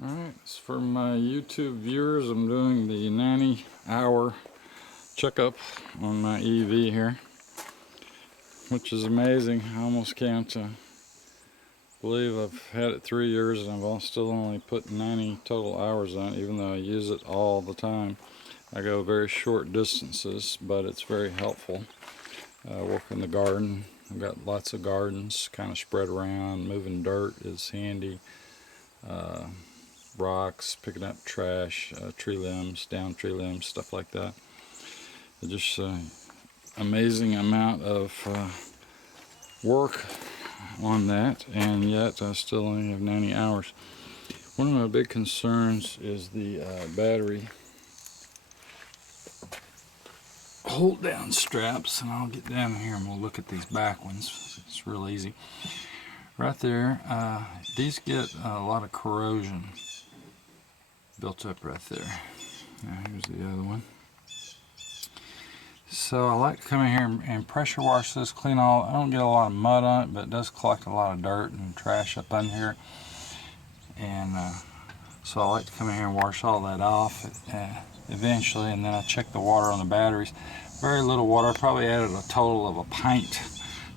Alright, so for my YouTube viewers, I'm doing the 90-hour checkup on my EV here, which is amazing. I almost can't believe I've had it 3 years and I've still only put 90 total hours on it, even though I use it all the time. I go very short distances, but it's very helpful. Work in the garden. I've got lots of gardens kind of spread around. Moving dirt is handy. Rocks, picking up trash, tree limbs, down tree limbs, stuff like that. It's just amazing amount of work on that, and yet I still only have 90 hours. One of my big concerns is the battery hold down straps, and I'll get down here and we'll look at these back ones. It's real easy. Right there, these get a lot of corrosion built up right there. Now here's the other one. So I like to come in here and pressure wash this, clean all. I don't get a lot of mud on it, but it does collect a lot of dirt and trash up in here. And so I like to come in here and wash all that off eventually, and then I check the water on the batteries. Very little water. I probably added a total of a pint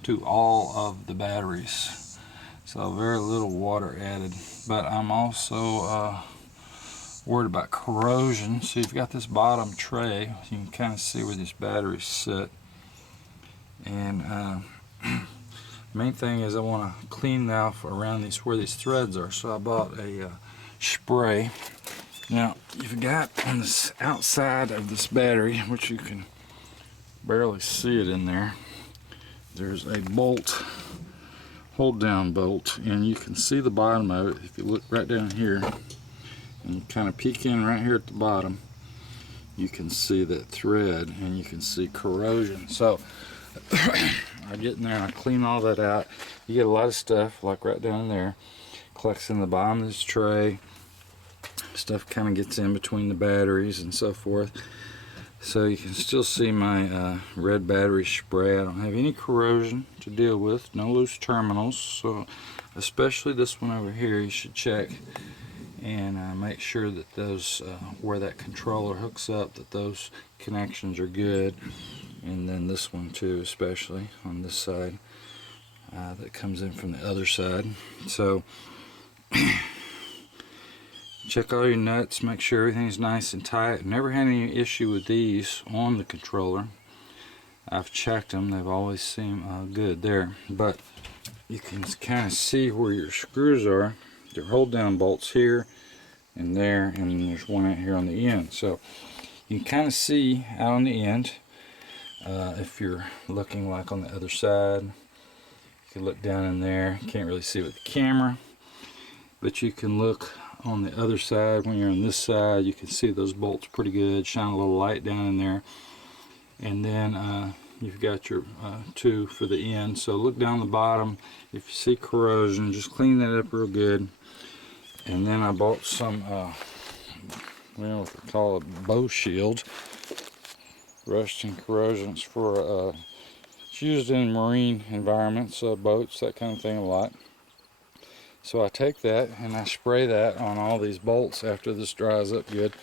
to all of the batteries. So very little water added. But I'm also worried about corrosion. So you've got this bottom tray. You can kind of see where these batteries sit. And main thing is I want to clean off around these where these threads are. So I bought a spray. Now you've got on this outside of this battery, which you can barely see it in there, there's a bolt, hold down bolt, and you can see the bottom of it if you look right down here and you kind of peek in right here at the bottom. You can see that thread and you can see corrosion. So I get in there and I clean all that out. You get a lot of stuff like right down there, collects in the bottom of this tray. Stuff kind of gets in between the batteries and so forth. So you can still see my red battery spray. I don't have any corrosion to deal with, no loose terminals. So especially this one over here, you should check and make sure that those where that controller hooks up, that those connections are good. And then this one too, especially on this side that comes in from the other side. So check all your nuts, make sure everything's nice and tight. Never had any issue with these on the controller. I've checked them, they've always seemed good there. But you can kind of see where your screws are. They're hold down bolts here and there, and then there's one out here on the end. So you can kind of see out on the end. If you're looking like on the other side, you can look down in there. You can't really see with the camera, but you can look on the other side. When you're on this side, you can see those bolts pretty good. Shine a little light down in there. And then you've got your two for the end. So look down the bottom. If you see corrosion, just clean that up real good. And then I bought some well, what they call a bow shield. Rust and corrosion. It's for it's used in marine environments, boats, that kind of thing a lot. So I take that and I spray that on all these bolts after this dries up good,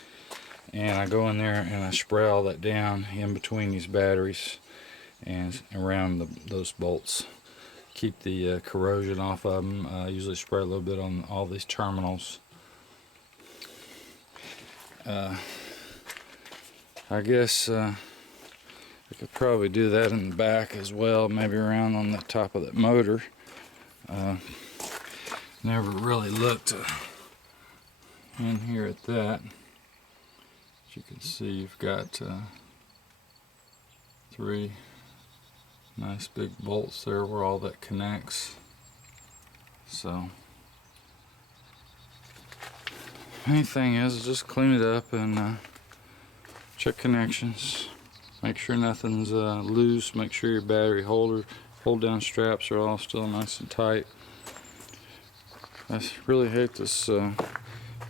and I go in there and I spray all that down in between these batteries and around those bolts. Keep the corrosion off of them. I usually spray a little bit on all these terminals. I guess I could probably do that in the back as well, maybe around on the top of that motor. Never really looked in here at that. As you can see, you've got 3 nice big bolts there where all that connects. So main thing is just clean it up and check connections. Make sure nothing's loose. Make sure your battery hold down straps are all still nice and tight. I really hate this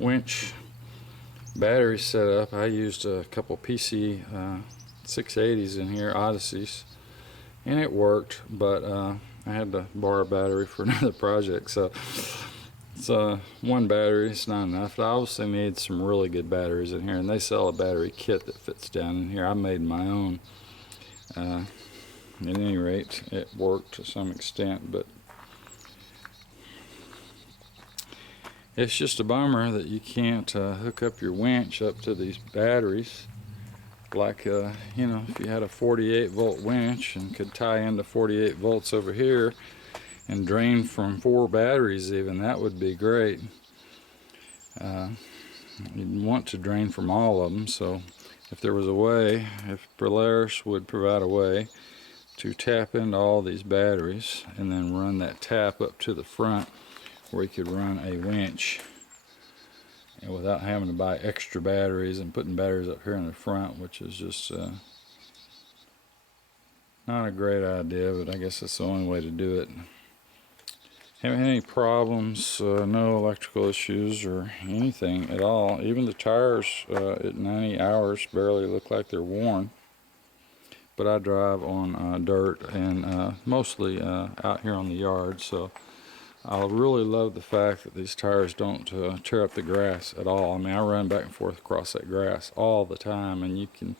winch battery setup. I used a couple PC 680s in here, Odysseys, and it worked, but I had to borrow a battery for another project, so It's one battery, it's not enough. I obviously made some really good batteries in here, and they sell a battery kit that fits down in here. I made my own. At any rate, it worked to some extent, but it's just a bummer that you can't hook up your winch up to these batteries. Like, you know, if you had a 48 volt winch and could tie into 48 volts over here and drain from 4 batteries even, that would be great. You'd want to drain from all of them, so if there was a way, if Polaris would provide a way to tap into all these batteries and then run that tap up to the front where you could run a winch and without having to buy extra batteries and putting batteries up here in the front, which is just not a great idea, but I guess that's the only way to do it. Haven't had any problems, no electrical issues or anything at all. Even the tires at 90 hours barely look like they're worn. But I drive on dirt and mostly out here on the yard, so I really love the fact that these tires don't tear up the grass at all. I mean, I run back and forth across that grass all the time, and you can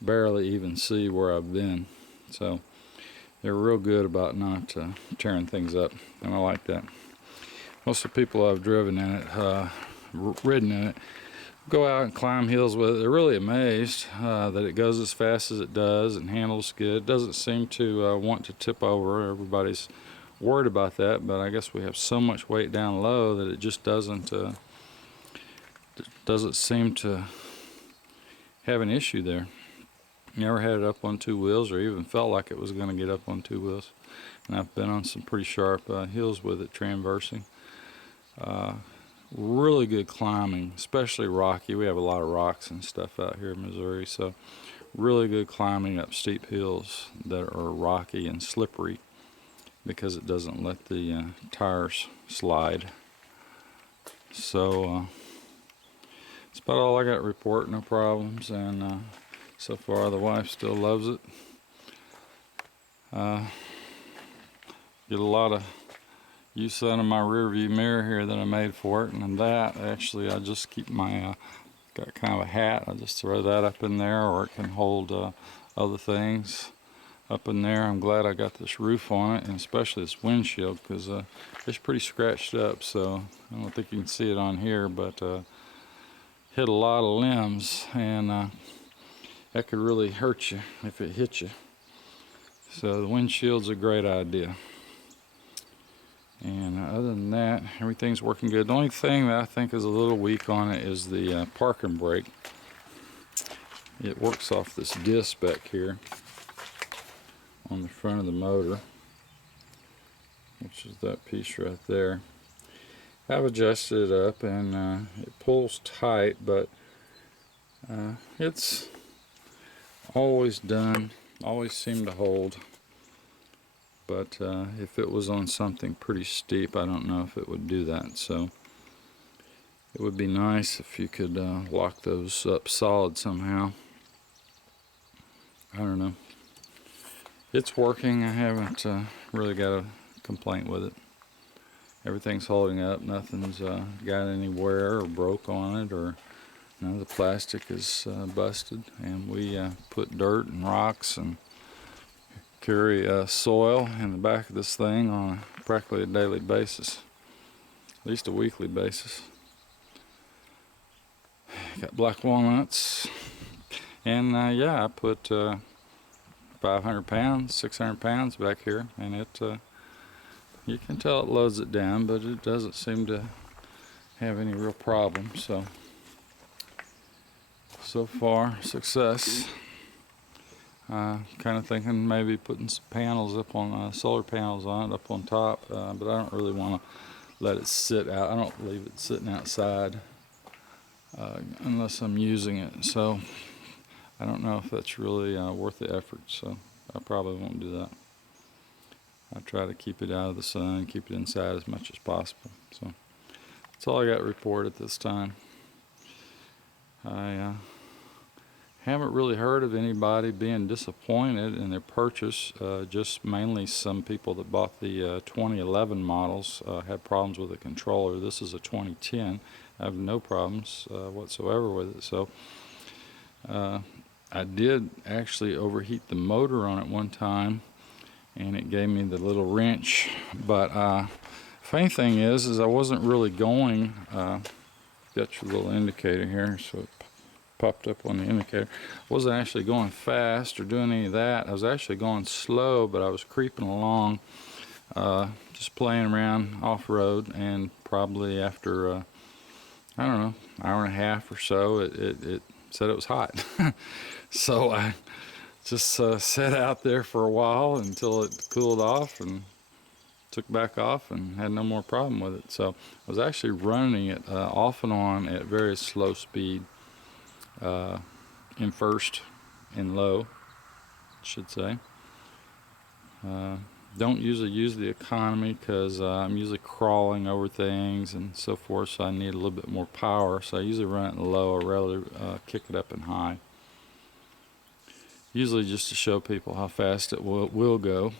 barely even see where I've been. So they're real good about not tearing things up, and I like that. Most of the people I've driven in it, ridden in it, go out and climb hills with it. They're really amazed that it goes as fast as it does and handles good. It doesn't seem to want to tip over. Everybody's worried about that, but I guess we have so much weight down low that it just doesn't seem to have an issue there. Never had it up on 2 wheels or even felt like it was going to get up on 2 wheels. And I've been on some pretty sharp hills with it, transversing. Really good climbing, especially rocky. We have a lot of rocks and stuff out here in Missouri, so really good climbing up steep hills that are rocky and slippery because it doesn't let the tires slide. So that's about all I got to report. No problems, and so far the wife still loves it. Get a lot of use out of my rear view mirror here that I made for it, and that actually I just keep my got kind of a hat. I just throw that up in there, or it can hold other things up in there. I'm glad I got this roof on it, and especially this windshield, because it's pretty scratched up. So I don't think you can see it on here, but hit a lot of limbs, and that could really hurt you if it hit you. So the windshield's a great idea. And other than that, everything's working good. The only thing that I think is a little weak on it is the parking brake. It works off this disc back here on the front of the motor, which is that piece right there. I've adjusted it up, and it pulls tight, but it's always seemed to hold. But if it was on something pretty steep, I don't know if it would do that. So it would be nice if you could lock those up solid somehow. I don't know. It's working. I haven't really got a complaint with it. Everything's holding up. Nothing's got any wear or broke on it, or none of the plastic is busted. And we put dirt and rocks and carry soil in the back of this thing on practically a daily basis, at least a weekly basis. Got black walnuts, and yeah, I put 500 pounds, 600 pounds back here, and it you can tell it loads it down, but it doesn't seem to have any real problems. So far, success. Kind of thinking maybe putting some panels up on solar panels on it up on top, but I don't really want to let it sit out. I don't leave it sitting outside unless I'm using it. So I don't know if that's really worth the effort. So I probably won't do that. I try to keep it out of the sun, keep it inside as much as possible. So that's all I got to report at this time. I Haven't really heard of anybody being disappointed in their purchase. Just mainly some people that bought the 2011 models had problems with the controller. This is a 2010. I have no problems whatsoever with it. So I did actually overheat the motor on it one time, and it gave me the little wrench. But funny thing is I wasn't really going. Got your little indicator here, so it popped up on the indicator. Wasn't actually going fast or doing any of that. I was actually going slow, but I was creeping along, just playing around off-road, and probably after I don't know, hour and a half or so, it said it was hot. So I just sat out there for a while until it cooled off, and took back off and had no more problem with it. So I was actually running it off and on at very slow speed, in first and low, I should say. Don't usually use the economy because I'm usually crawling over things and so forth, so I need a little bit more power. So I usually run it in low, or rather kick it up in high. Usually just to show people how fast it will go.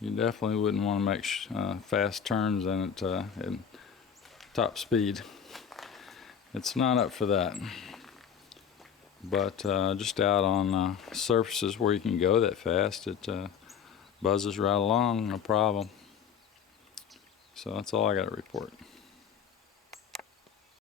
You definitely wouldn't want to make fast turns in it at top speed. It's not up for that. But just out on surfaces where you can go that fast, it buzzes right along, no problem. So that's all I got to report.